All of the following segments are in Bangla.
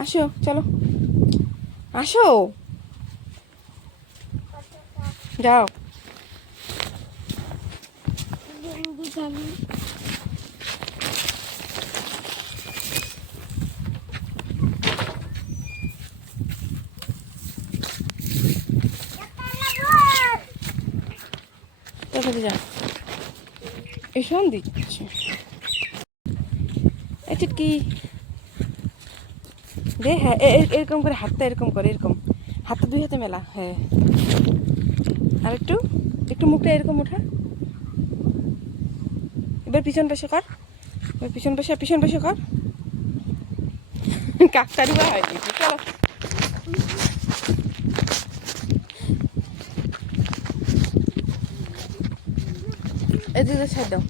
আসো চলো, আসো, যাও। তারপরে যাও, এই শোন দিচ্ছি। চিটকি দে, হ্যাঁ এরকম করে হাতটা এরকম করে, এরকম হাতটা দুই হাতে মেলা, হ্যাঁ। আর একটু একটু মুখটা এরকম ওঠা। এবার পিছন পাশে কর, এবার পিছন পাশে কর। কাকতারি বা হয় নাকি? চলো, এই দিকে ছাড় দাও।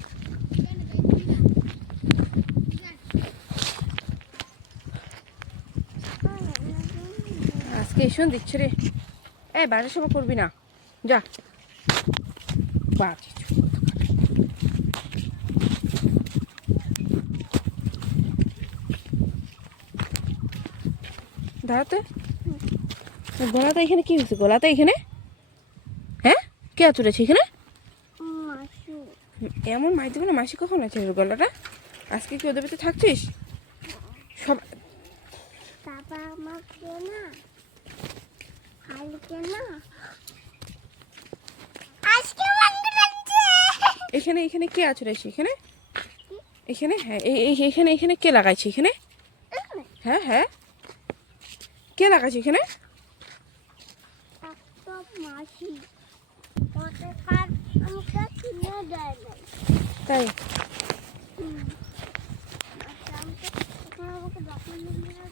আজকে এসন দিচ্ছে রে। এই বাজার সভা করবি না, যা। বাজে দাঁড়াতে। গলাটা এখানে কি হয়েছে? গলাটা এখানে, হ্যাঁ কে আতুরেছে এখানে? এমন মাই দেবে না। মাসি কখন আছে গলাটা? আজকে কি ওদের বাড়িতে থাকছিস? সব বাবা আমাকে না কালকে না আজকে এখানে এখানে কে আছড়াইছে এখানে? এখানে, হ্যাঁ এখানে এখানে কে লাগাইছে এখানে? হ্যাঁ হ্যাঁ, কে লাগাইছে এখানে? একটা মাসি ওটা কার আমাকে কিনে দেয় না। তাই আমাকে ডকুমেন্ট দিয়ে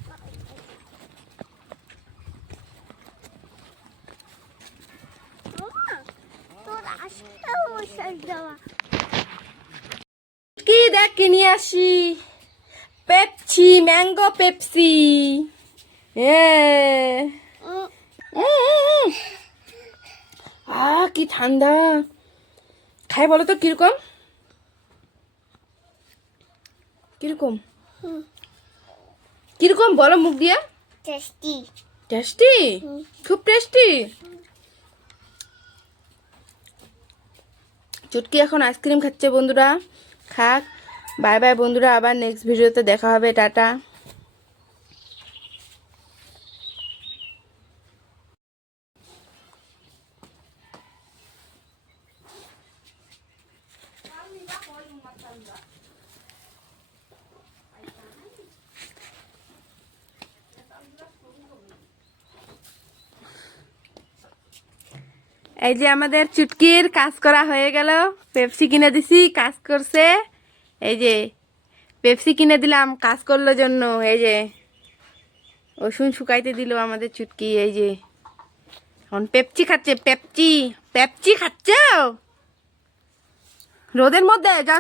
তোর আসতে বসে যাওয়া কি দেখ কি নিয়ে আসি, পেপসি, ম্যাঙ্গো পেপসি। কি ঠান্ডা, খাই বলো তো কিরকম? কিরকম কিরকম বলো মুখ দিয়া। টেস্টি টেস্টি, খুব টেস্টি। চুটকি এখন আইসক্রিম খাচ্ছে বন্ধুরা, খাক। বাই বাই বন্ধুরা, আবার নেক্সট ভিডিওতে দেখা হবে, টাটা। এই যে আমাদের চুটকির কাজ করা হয়ে গেল, পেপসি কিনে দিছি, কাজ করছে। এই যে পেপসি কিনে দিলাম, কাজ করলো জন্য। এই যে রসুন শুকাইতে দিল আমাদের চুটকি। এই যে এখন পেপসি খাচ্ছে, পেপসি পেপসি খাচ্ছে রোদের মধ্যে, যা